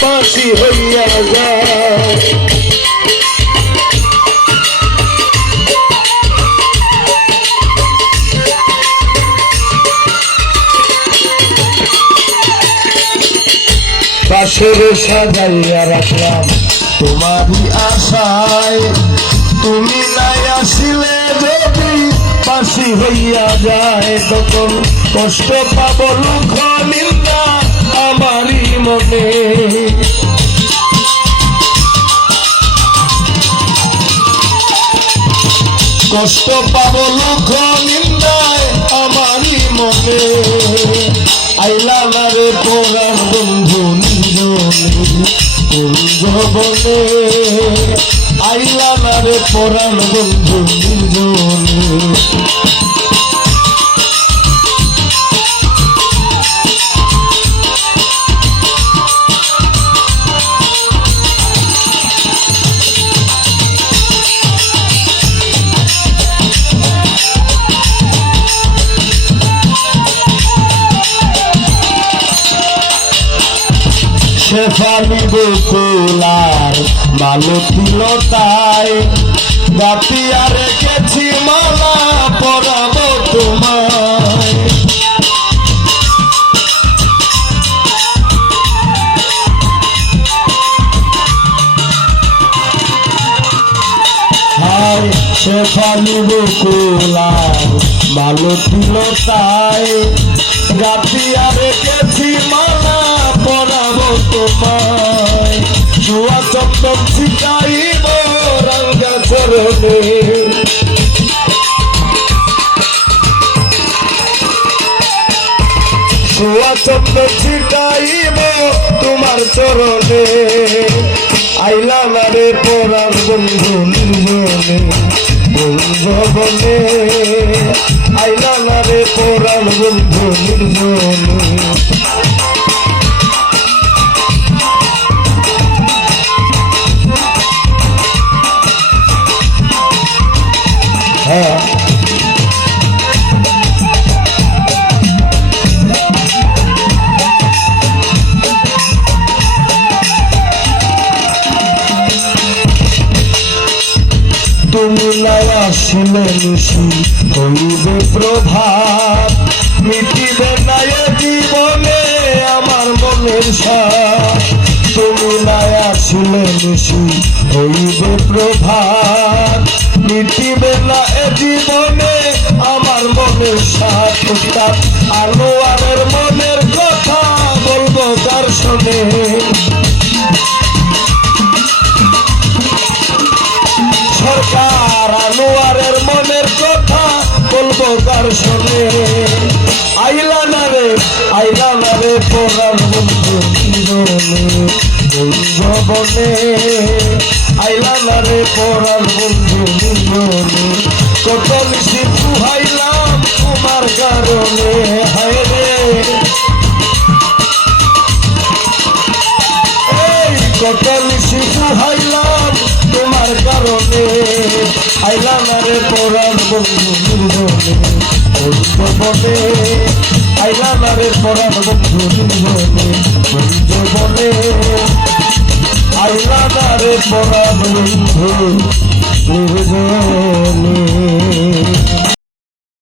ফাঁসি হইয়া যায়। পাশের সাজাইয়া রাখলাম তোমারই আশায়, তুমি নাই আসিলে যদি ফাঁসি হইয়া যায়, তখন কষ্ট পাব লুখ নিন্দা আমারই মনে। কষ্ট পাব লুখ নিন্দায় আমারই মনে। আইলা না রে পরাণ বন্ধু নির্জনে কোন জবনে, আইলা না রে পরাণ বন্ধু নির্জনে। শেফালি বকুলার মালতী লতায় গাঁথিয়া রেখেছি মালা পরাব তোমায়। হায় শেফালি বকুলার মালতী লতায় গাঁথিয়া রেখেছি মালা পরাব তোমায়। জুয়া চন্দন ছিটাইব রাঙ্গা চরণে, জুয়া চন্দন ছিটাইব তোমার চরণে। আইলা না রে পরাণ বন্ধু নির্জনে কোন জবনে, আইলা না রে পরাণ বন্ধু নির্জনে। তুমি নাই আসিলে নিশি হইবে প্রভাত, মিটিবে নাই জীবনে আমার মনের সাথ। তুমি নাই আসিলে নিশি হইবে প্রভাত, মিটিবে না জীবনে আমার মনের সাথ। উস্তাদ আনোয়ারের মনের কথা বলবো কার শোনে, সরকার আনোয়ারের মনের কথা বলবো কার শোনে। আইলা না রে পরাণ বন্ধু নির্জনে কোন জবনে, আইলা না রে পরাণ বন্ধু নির্জনে। কত নিশি পুহাইলাম তোমার কারণে, হায় রে কত নিশি পুহাইলাম তোমার কারণে। আইলা না রে পরাণ বন্ধু নির্জনে কোন জবনে, আইলা না রে পরাণ বন্ধু নির্জনে কোন জবনে, আইলা না রে পরাণ বন্ধু নির্জনে।